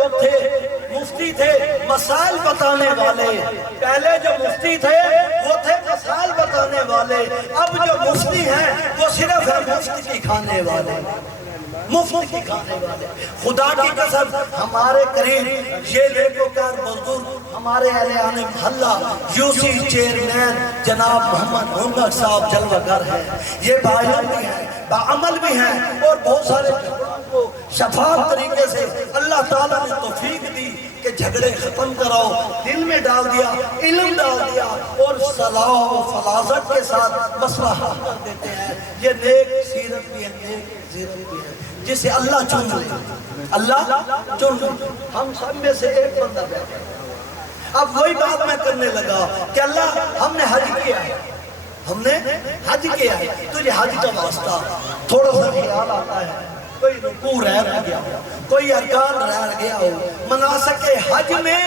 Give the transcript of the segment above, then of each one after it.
لوگ تھے مفتی تھے مسائل بتانے والے، پہلے جو مفتی تھے وہ تھے مسائل بتانے والے، اب جو مفتی ہیں وہ صرف ہے مفت کی کھانے والے، مفت کی کھانے والے۔ خدا کی قسم ہمارے قریب یہ نیکوکار مزدور ہمارے اہل محلہ یوسی چیئرمین جناب محمد محمد صاحب جلوہ گر ہیں، یہ باعلم بھی ہیں باعمل بھی ہیں، اور بہت سارے کو شفاف طریقے سے اللہ تعالیٰ نے توفیق دی کہ جھگڑے ختم کراؤ، دل میں ڈال دیا، علم ڈال دیا، اور صلاح و فلاسفت کے ساتھ مسئلہ حل کر دیتے ہیں۔ یہ نیک سیرت بھی ہے، نیک سیرت بھی ہے جسے اللہ چن لے، اللہ چن لے۔ ہم سب میں سے ایک بندہ بیٹھا ہے۔ اب وہی بات میں کرنے لگا کہ اللہ ہم نے حج کیا ہے، ہم نے حج کیا ہے، تجھے حج کا واسطہ تھوڑا سا خیال آتا ہے، کوئی رکوع رہ گیا ہو، کوئی ارکان رہ گیا ہو، مناسک حج میں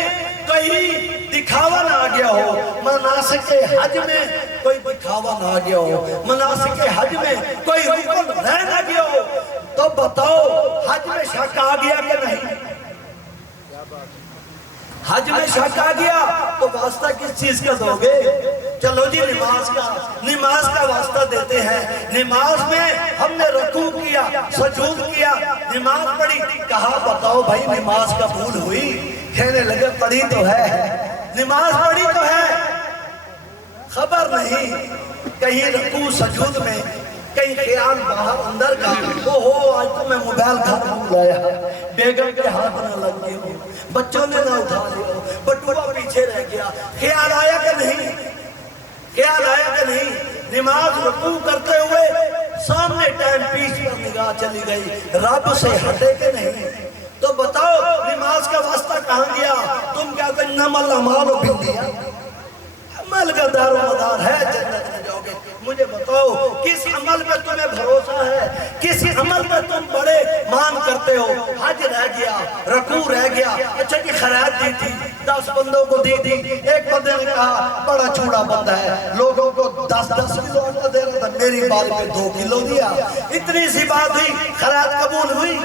کوئی دکھاوا نہ آ گیا ہو، مناسک حج میں کوئی دکھاوا نہ آ گیا ہو، مناسک حج میں کوئی رکن رہ نہ گیا ہو، تو بتاؤ حج میں شک آ گیا کہ نہیں؟ حج میں شک آ گیا تو واسطہ کس چیز کا دو گے؟ چلو جی نماز کا واسطہ دیتے ہیں۔ نماز میں ہم نے رکوع کیا، سجود کیا، نماز پڑھی، کہا بتاؤ بھائی نماز قبول ہوئی؟ کہنے لگے پڑھی تو ہے، نماز پڑھی تو ہے، خبر نہیں کہیں رکوع سجود میں کہیں خیال باہر اندر کا، آج تو میں موبائل گھر بھول آیا، بیگم کے ہاتھ نہ لگ گئے ہو، بچوں نے نہ اٹھا لیا، بٹوا پیچھے رہ گیا، خیال آیا کہ نہیں؟ خیال آیا کہ نہیں؟ نماز رکوع کرتے ہوئے سامنے ٹائم پیچھ پر نگاہ چلی گئی، رب سے ہٹے کہ نہیں؟ تو بتاؤ نماز کا واسطہ کہاں گیا؟ تم کیا کہ انما الاعمال بالنیات، عمل کا دار و مدار ہے جنت میں جاؤ گے۔ مجھے بتاؤ کس عمل میں تمہیں بھروسہ ہے، کس عمل میں تم بڑے مان کرتے ہو؟ حج رہ گیا، رکوع رہ گیا، اچھا کہ خیرات دی تھی 10 بندوں کو دی تھی، ایک بندے نے کہا بڑا چوڑا بندہ ہے، لوگوں کو 10 کلو آٹا دے رہا تھا، میری بال پہ 2 کلو دیا، اتنی سی بات ہوئی، خیرات قبول ہوئی؟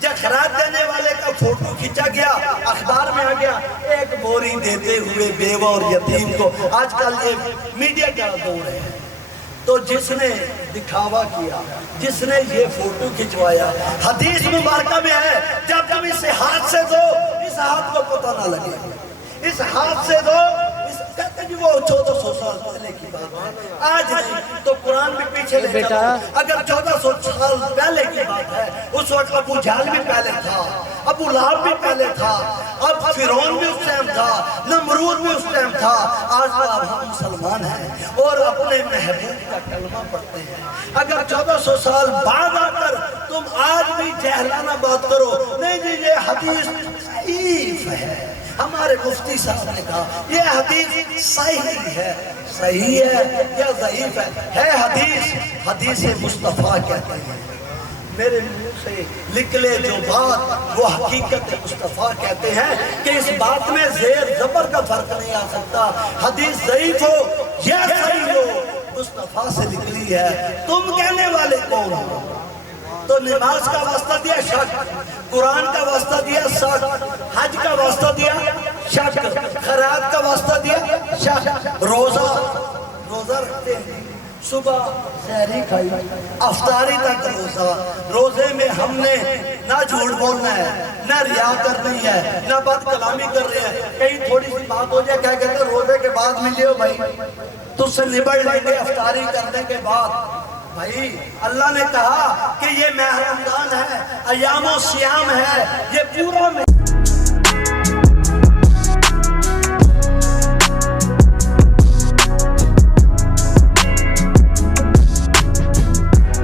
جب خیرات دینے والے کا فوٹو کھینچا گیا، اخبار میں آ گیا، ایک بوری دیتے ہوئے بیوہ اور یتیم کو۔ آج کل یہ میڈیا کا دور ہے، تو جس نے دکھاوا کیا، جس نے یہ فوٹو کھنچوایا، حدیث مبارکہ میں ہے جب تم اسے ہاتھ سے دو اس ہاتھ کو پتہ نہ لگے، اس ہاتھ سے دو، کہتے ہیں وہ 1400 سال پہلے کی بات ہے، آج نہیں تو قرآن بھی پیچھے لے جاتا ہے۔ اگر 1400 سال پہلے کی بات ہے، اس وقت ابو جہل بھی پہلے تھا، ابو لہب بھی پہلے تھا، اب فرعون بھی اس ٹائم تھا، نمرود بھی اس ٹائم تھا۔ آج تو اب ہم مسلمان ہیں اور اپنے محبوب کا کلمہ پڑھتے ہیں۔ اگر 1400 سال بعد آ کر تم آج بھی جہلانہ بات کرو، نہیں جی یہ حدیث ضعیف ہے، ہمارے مفتی صاحب نے کہا یہ حدیث صحیح ہے، صحیح ہے یا ضعیف ہے حدیث مصطفیٰ کہتے ہیں۔ میرے منہ سے نکلے جو بات وہ حقیقت مصطفیٰ کہتے ہیں کہ اس بات میں زیر زبر کا فرق نہیں آ سکتا، حدیث ضعیف ہو یا صحیح ہو مصطفیٰ سے نکلی ہے، تم کہنے والے کون ہو؟ تو نماز کا واسطہ دیا شک، قرآن کا واسطہ دیا شک، حج کا واسطہ دیا شک، خیرات کا واسطہ دیا شک، روزہ رکھتے ہیں، صبح سحری کھائی، افطاری تک روزہ، روزے میں ہم نے نہ جھوٹ بولنا ہے، نہ ریا کرنی ہے، نہ بد کلامی کر رہے ہیں، کہیں تھوڑی سی بات ہو جائے کیا کہتے ہیں روزے کے بعد ملے ہو بھائی، تجھ سے نبڑ لیں گے افطاری کرنے کے بعد۔ بھائی اللہ نے کہا کہ یہ ماہ رمضان ہے، ایام و سیام ہے، یہ پورا